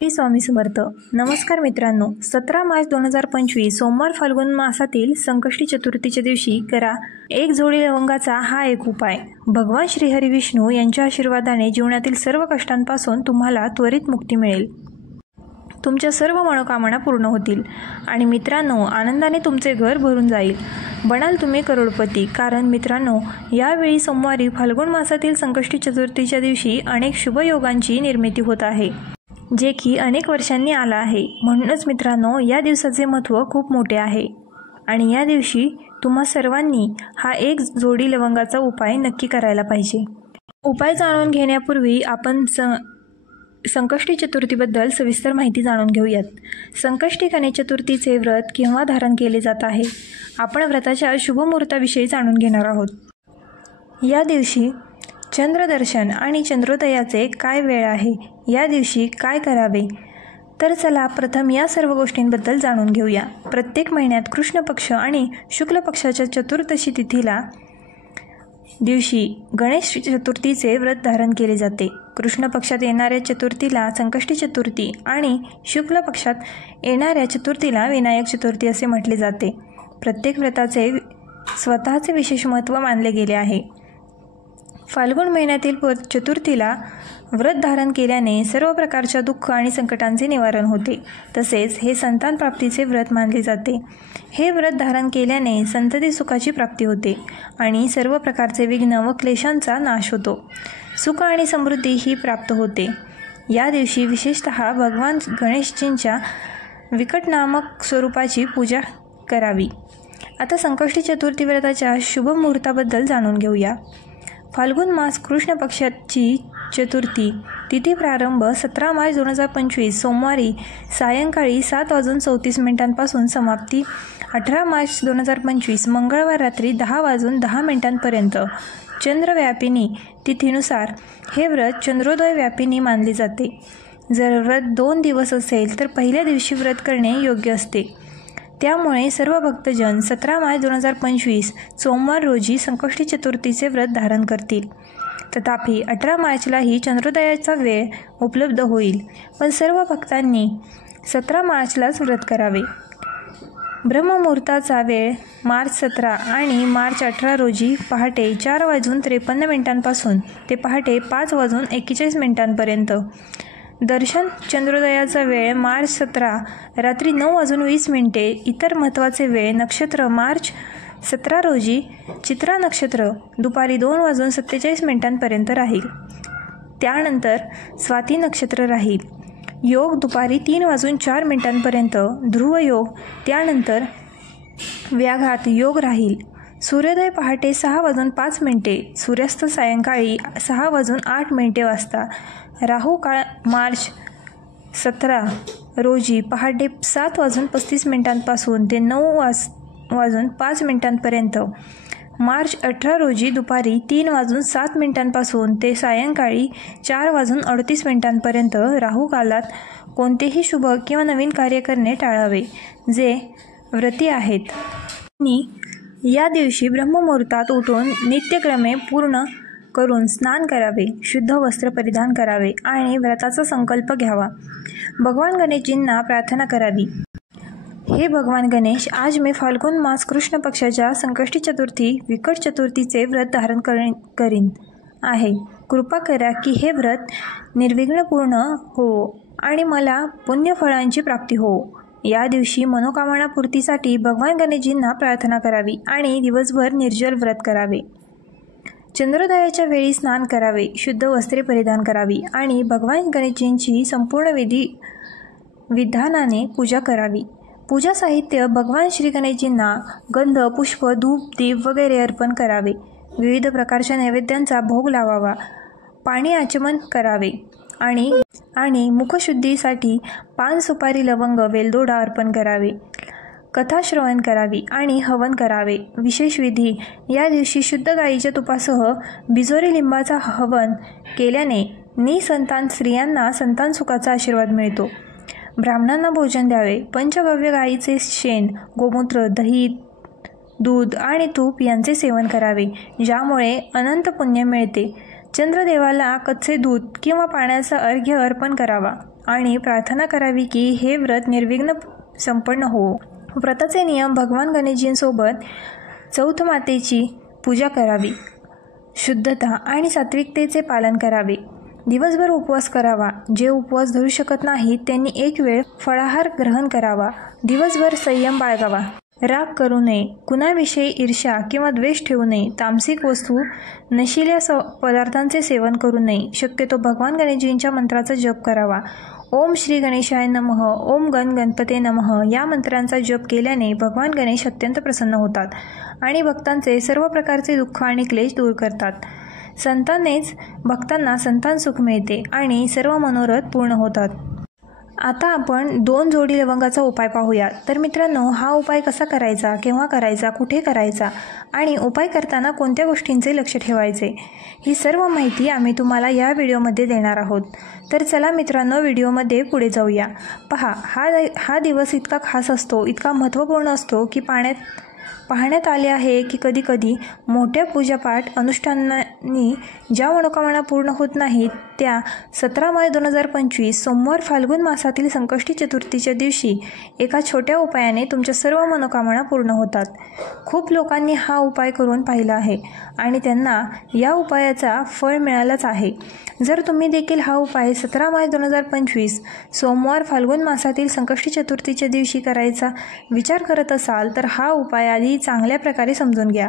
श्री स्वामी समर्थ. नमस्कार मित्रांनो, 17 मार्च 2025 सोमवार फाल्गुन मासातील संकष्टी चतुर्थीच्या दिवशी करा एक जोडी लवंगाचा हा एक उपाय. भगवान श्रीहरी विष्णू यांच्या आशीर्वादाने जीवनातील सर्व कष्टांपासून तुम्हाला त्वरित मुक्ती मिळेल. तुमच्या सर्व मनोकामना पूर्ण होतील आणि मित्रांनो, आनंदाने तुमचे घर भरून जाईल. बनाल तुम्ही करोडपती. कारण मित्रांनो, यावेळी सोमवारी फाल्गुन मासातील संकष्टी चतुर्थीच्या दिवशी अनेक शुभयोगांची निर्मिती होत आहे, जे की अनेक वर्षांनी आला आहे. म्हणूनच मित्रांनो, या दिवसाचे महत्त्व खूप मोठे आहे आणि या दिवशी तुम्हा सर्वांनी हा एक जोडी लवंगाचा उपाय नक्की करायला पाहिजे. उपाय जाणून घेण्यापूर्वी आपण संकष्टी चतुर्थीबद्दल सविस्तर माहिती जाणून घेऊयात. संकष्टी गणेश चतुर्थीचे व्रत केव्हा धारण केले जात आहे, आपण व्रताच्या शुभ मुहूर्ताविषयी जाणून घेणार आहोत. या दिवशी चंद्रदर्शन आणि चंद्रोदयाचे काय वेळ आहे, या दिवशी काय करावे, तर चला प्रथम या सर्व गोष्टींबद्दल जाणून घेऊया. प्रत्येक महिन्यात कृष्ण पक्ष आणि शुक्ल पक्षाच्या चतुर्दशी तिथीला दिवशी गणेश चतुर्थीचे व्रत धारण केले जाते. कृष्ण पक्षात येणाऱ्या चतुर्थीला संकष्टी चतुर्थी आणि शुक्ल पक्षात येणाऱ्या चतुर्थीला विनायक चतुर्थी असे म्हटले जाते. प्रत्येक व्रताचे स्वतःचे विशेष महत्त्व मानले गेले आहे. फाल्गुन महिन्यातील चतुर्थीला व्रत धारण केल्याने सर्व प्रकारच्या दुःख आणि संकटांचे निवारण होते. तसेच हे संतान प्राप्तीचे व्रत मानले जाते. हे व्रत धारण केल्याने संतती सुखाची प्राप्ती होते आणि सर्व प्रकारचे विघ्न व क्लेशांचा नाश होतो. सुख आणि समृद्धी ही प्राप्त होते. या दिवशी विशेषतः भगवान गणेशजींच्या विकटनामक स्वरूपाची पूजा करावी. आता संकष्टी चतुर्थी व्रताच्या शुभ मुहूर्ताबद्दल जाणून घेऊया. फाल्गुन मास कृष्ण पक्षाची चतुर्थी तिथी प्रारंभ 17 मार्च 2025 सोमवारी सायंकाळी 7:34 समाप्ती 18 मार्च 2025 मंगळवार रात्री 10:10 चंद्रव्यापिनी तिथीनुसार हे व्रत चंद्रोदय व्यापिनी मानले जाते. जर व्रत 2 दिवस असेल तर पहिल्या दिवशी व्रत करणे योग्य असते. त्यामुळे सर्व भक्तजन 17 मार्च 2025 सोमवार रोजी संकष्टी चतुर्थीचे व्रत धारण करतील. तथापि 18 मार्चलाही चंद्रोदयाचा वेळ उपलब्ध होईल, पण सर्व भक्तांनी 17 मार्चलाच व्रत करावे. ब्रह्ममुहूर्ताचा वेळ मार्च 17 आणि मार्च 18 रोजी पहाटे 4:53 ते पहाटे 5:41 दर्शन चंद्रोदयाचा वेळ मार्च 17 रात्री 9:20 इतर महत्त्वाचे वेळ नक्षत्र मार्च 17 रोजी चित्रा नक्षत्र दुपारी 2:47 राहील. त्यानंतर स्वाती नक्षत्र राहील. योग दुपारी 3:04 ध्रुव योग, त्यानंतर व्याघात योग राहील. सूर्योदय पहाटे 6:05 सूर्यास्त सायंकाळी 6:08 वाजता. राहू काळ मार्च 17 रोजी पहाटे 7:35 ते 9:05 मार्च 18 रोजी दुपारी 3:07 ते सायंकाळी 4:38 राहू कालात कोणतेही शुभ किंवा नवीन कार्य करणे टाळावे, जे व्रती आहेत. या दिवशी ब्रह्ममुहूर्तात उठून नित्यक्रमे पूर्ण करून स्नान करावे, शुद्ध वस्त्र परिधान करावे आणि व्रताचा संकल्प घ्यावा. भगवान गणेशजींना प्रार्थना करावी. हे भगवान गणेश, आज मी फाल्गुन मास कृष्ण पक्षाच्या संकष्टी चतुर्थी विकट चतुर्थीचे व्रत धारण करीन आहे. कृपा करा की हे व्रत निर्विघ्न पूर्ण हो आणि मला पुण्यफळांची प्राप्ती हो. या दिवशी मनोकामना पूर्तीसाठी भगवान गणेशजींना प्रार्थना करावी आणि दिवसभर निर्जल व्रत करावे. चंद्रोदयाच्या वेळी स्नान करावे, शुद्ध वस्त्रे परिधान करावी आणि भगवान गणेशजींची संपूर्ण विधानाने पूजा करावी. पूजा साहित्य भगवान श्री गणेशजींना गंध, पुष्प, धूप, दीप वगैरे अर्पण करावे. विविध प्रकारच्या नैवेद्यांचा भोग लावावा. पाणी आचमन करावे आणि मुखशुद्धीसाठी पान, सुपारी, लवंग, वेलदोडा अर्पण करावे. कथा श्रवण करावी आणि हवन करावे. विशेष विधी: या दिवशी शुद्ध गाईच्या तुपासह बिजोरी लिंबाचा हवन केल्याने निसंतान स्त्रियांना संतान सुखाचा आशीर्वाद मिळतो. ब्राह्मणांना भोजन द्यावे. पंचगव्य गाईचे शेण, गोमूत्र, दही, दूध आणि तूप यांचे सेवन करावे, ज्यामुळे अनंत पुण्य मिळते. चंद्रदेवाला कच्चे दूध किंवा पाण्याचा अर्घ्य अर्पण करावा आणि प्रार्थना करावी की हे व्रत निर्विघ्न संपन्न हो. व्रताचे नियम: भगवान गणेशजींसोबत चौथ मातेची पूजा करावी, शुद्धता आणि सात्विकतेचे पालन करावे, दिवसभर उपवास करावा. जे उपवास धरू शकत नाहीत त्यांनी एक वेळ फळाहार ग्रहण करावा. दिवसभर संयम बाळगावा. राग करू नये, कुणाविषयी ईर्ष्या किंवा द्वेष ठेवू नये, तामसिक वस्तू नशिल्या पदार्थांचे सेवन करू नये. शक्यतो भगवान गणेशजींच्या मंत्राचा जप करावा. ओम श्री गणेशाय नमः, ओम गणपते नमः या मंत्रांचा जप केल्याने भगवान गणेश अत्यंत प्रसन्न होतात आणि भक्तांचे सर्व प्रकारचे दुःख आणि क्लेश दूर करतात. संतानेच भक्तांना संतान सुख मिळते आणि सर्व मनोरथ पूर्ण होतात. आता आपण 2 जोडी लवंगाचा उपाय पाहूया. तर मित्रांनो, हा उपाय कसा करायचा, केव्हा करायचा, कुठे करायचा आणि उपाय करताना कोणत्या गोष्टींचे लक्ष ठेवायचे, ही सर्व माहिती आम्ही तुम्हाला या व्हिडिओमध्ये देणार आहोत. तर चला मित्रांनो, व्हिडिओमध्ये पुढे जाऊया. पहा, हा दिवस इतका खास असतो, इतका महत्त्वपूर्ण असतो की पाहण्यात आले आहे की कधीकधी मोठ्या पूजापाठ अनुष्ठानांनी ज्या मनोकामना पूर्ण होत नाहीत त्या 17 मार्च 2025 सोमवार फाल्गुन मासातील संकष्टी चतुर्थीच्या दिवशी एका छोट्या उपायाने तुमच्या सर्व मनोकामना पूर्ण होतात. खूप लोकांनी हा उपाय करून पाहिला आहे आणि त्यांना या उपायाचा फळ मिळालंच आहे. जर तुम्ही देखील हा उपाय 17 मार्च 2025 सोमवार फाल्गुन मासातील संकष्टी चतुर्थीच्या दिवशी करायचा विचार करत असाल तर हा उपाय आधी चांगल्या प्रकारे समजून घ्या.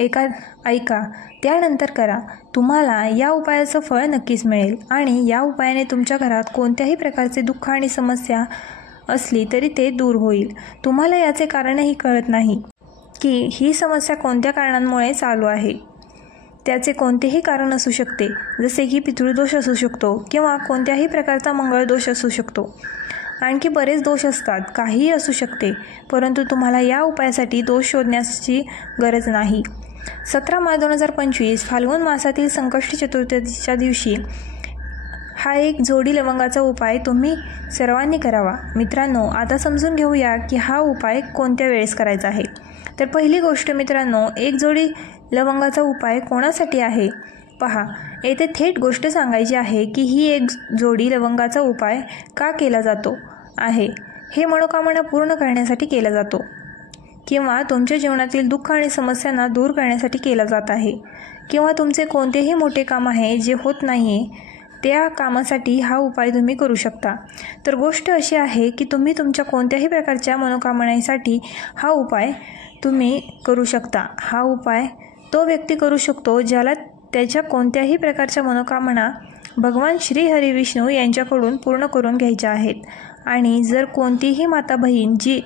ऐका, त्यानंतर करा. तुम्हाला या उपायाचं फळ नक्कीच मिळेल आणि या उपायाने तुमच्या घरात कोणत्याही प्रकारचे दुःख आणि समस्या असली तरी ते दूर होईल. तुम्हाला याचे कारणही कळत नाही की ही समस्या कोणत्या कारणांमुळे चालू आहे. त्याचे कोणतेही कारण असू शकते, जसे की पितृदोष असू शकतो किंवा कोणत्याही प्रकारचा मंगळदोष असू शकतो. आणखी बरेच दोष असतात, काहीही असू शकते, परंतु तुम्हाला या उपायासाठी दोष शोधण्याची गरज नाही. 17 मार्च 2025 फाल्गुन मासातील संकष्टी चतुर्थीच्या दिवशी हा एक जोडी लवंगाचा उपाय तुम्ही सर्वांनी करावा. मित्रांनो, आता समजून घेऊया की हा उपाय कोणत्या वेळेस करायचा आहे. तर पहिली गोष्ट मित्रांनो, एक जोडी लवंगाचा उपाय कोणासाठी आहे? पहा, येथे थेट गोष्ट सांगायची आहे की ही एक जोडी लवंगाचा उपाय का केला जातो आहे. हे मनोकामना पूर्ण करण्यासाठी केला जातो किंवा तुमच्या जीवनातील दुःख आणि समस्यांना दूर करण्यासाठी केला जात आहे किंवा तुमचे कोणतेही मोठे काम आहे जे होत नाही आहे त्या कामासाठी हा उपाय तुम्ही करू शकता. तर गोष्ट अशी आहे की तुम्ही तुमच्या कोणत्याही प्रकारच्या मनोकामनेसाठी हा उपाय तुम्ही करू शकता. हा उपाय तो व्यक्ती करू शकतो ज्याला त्याच्या कोणत्याही प्रकारच्या मनोकामना भगवान श्री हरी विष्णू यांच्याकडून पूर्ण करून घ्यायच्या आहेत. आणि जर कोणतीही माता बहीण जी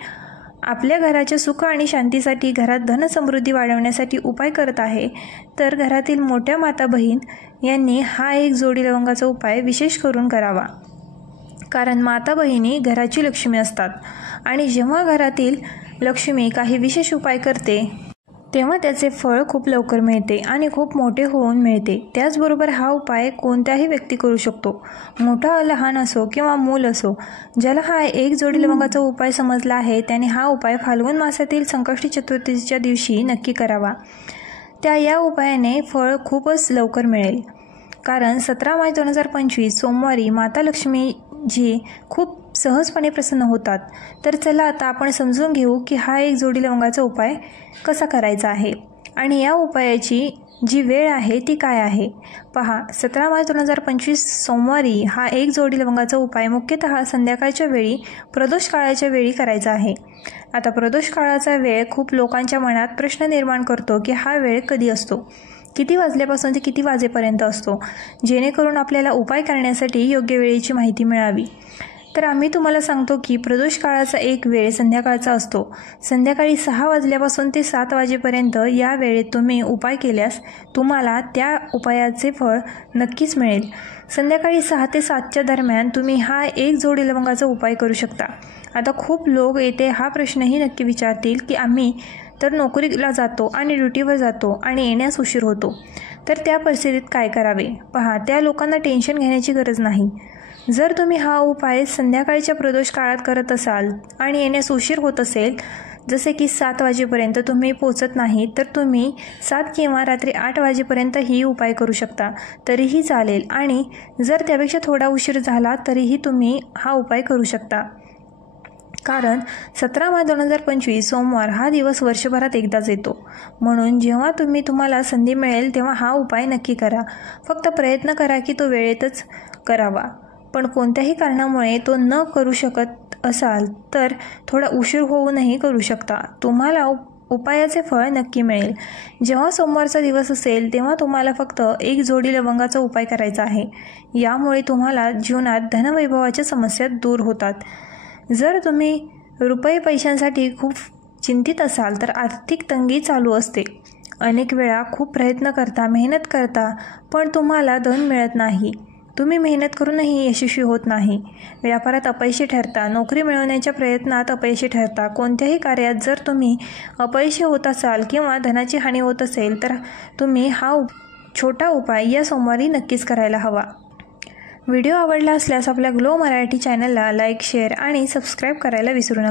आपल्या घराच्या सुख आणि शांतीसाठी, घरात धनसमृद्धी वाढवण्यासाठी उपाय करत आहे, तर घरातील मोठ्या माता बहीण यांनी हा एक जोडी लवंगाचा उपाय विशेष करून करावा. कारण माता बहिणी घराची लक्ष्मी असतात आणि जेव्हा घरातील लक्ष्मी काही विशेष उपाय करते तेव्हा त्याचे फळ खूप लवकर मिळते आणि खूप मोठे होऊन मिळते. त्याचबरोबर हा उपाय कोणत्याही व्यक्ती करू शकतो, मोठा लहान असो किंवा मूल असो. ज्याला हा एक जोडी लवंगाचा उपाय समजला आहे त्याने हा उपाय फाल्गुन मासातील संकष्टी चतुर्थीच्या दिवशी नक्की करावा. या उपायाने फळ खूपच लवकर मिळेल. कारण 17 मार्च 2025 सोमवारी माता लक्ष्मीजी खूप सहजपणे प्रसन्न होतात. तर चला आता आपण समजून घेऊ की हा एक जोडी लवंगाचा उपाय कसा करायचा आहे आणि या उपायाची जी वेळ आहे ती काय आहे. पहा, 17 मार्च 2025 सोमवारी हा एक जोडी लवंगाचा उपाय मुख्यतः संध्याकाळच्या वेळी, प्रदोष काळाच्या वेळी करायचा आहे. आता प्रदोष काळाचा वेळ खूप लोकांच्या मनात प्रश्न निर्माण करतो की हा वेळ कधी असतो, किती वाजल्यापासून ते किती वाजेपर्यंत असतो, जेणेकरून आपल्याला उपाय करण्यासाठी योग्य वेळेची माहिती मिळावी. तर आम्ही तुम्हाला सांगतो की प्रदोष काळाचा एक वेळ संध्याकाळचा असतो. संध्याकाळी 6 वाजल्यापासून ते 7 वाजेपर्यंत या वेळेत तुम्ही उपाय केल्यास तुम्हाला त्या उपायाचे फळ नक्कीच मिळेल. संध्याकाळी 6 ते 7च्या दरम्यान तुम्ही हा एक जोडी लवंगाचा उपाय करू शकता. आता खूप लोक येथे हा प्रश्नही नक्की विचारतील की आम्ही तर नोकरीला जातो आणि ड्युटीवर जातो आणि येण्यास उशीर होतो, तर त्या परिस्थितीत काय करावे. पहा, त्या लोकांना टेन्शन घेण्याची गरज नाही. जर तुम्ही हा उपाय संध्याकाळच्या प्रदोष काळात करत असाल आणि येण्यास उशीर होत असेल जसे की 7 वाजेपर्यंत तुम्ही पोचत नाही तर तुम्ही 7 किंवा रात्री 8 वाजेपर्यंत ही उपाय करू शकता, तरीही चालेल. आणि जर त्यापेक्षा थोडा उशीर झाला तरीही तुम्ही हा उपाय करू शकता. कारण 17 मार्च 2025 सोमवार हा दिवस वर्षभरात एकदाच येतो. म्हणून जेव्हा तुम्हाला संधी मिळेल तेव्हा हा उपाय नक्की करा. फक्त प्रयत्न करा की तो वेळेतच करावा. पण कोणत्याही कारणामुळे तो न करू शकत असाल तर थोडा उशीर होऊनही करू शकता. तुम्हाला उपायाचे फळ नक्की मिळेल. जेव्हा सोमवारचा दिवस असेल तेव्हा तुम्हाला फक्त एक जोडी लवंगाचा उपाय करायचा आहे. यामुळे तुम्हाला जीवनात धनवैभवाच्या समस्या दूर होतात. जर तुम्ही रुपये पैशांसाठी खूप चिंतित असाल तर आर्थिक तंगी चालू असते. अनेक वेळा खूप प्रयत्न करता, मेहनत करता, पण तुम्हाला धन मिळत नाही. तुम्ही मेहनत करूनही यशस्वी होत नाही. व्यापारात अपयशी ठरता, नोकरी मिळवण्याच्या प्रयत्नात अपयशी ठरता. कोणत्याही कार्यात जर तुम्ही अपयशी होत असाल किंवा धनाची हानी होत असेल तर तुम्ही हा छोटा उपाय या सोमवारी नक्कीच करायला हवा. व्हिडिओ आवडला असल्यास आपल्या ग्लो मराठी चॅनलला लाईक, शेअर आणि सबस्क्राईब करायला विसरू नका.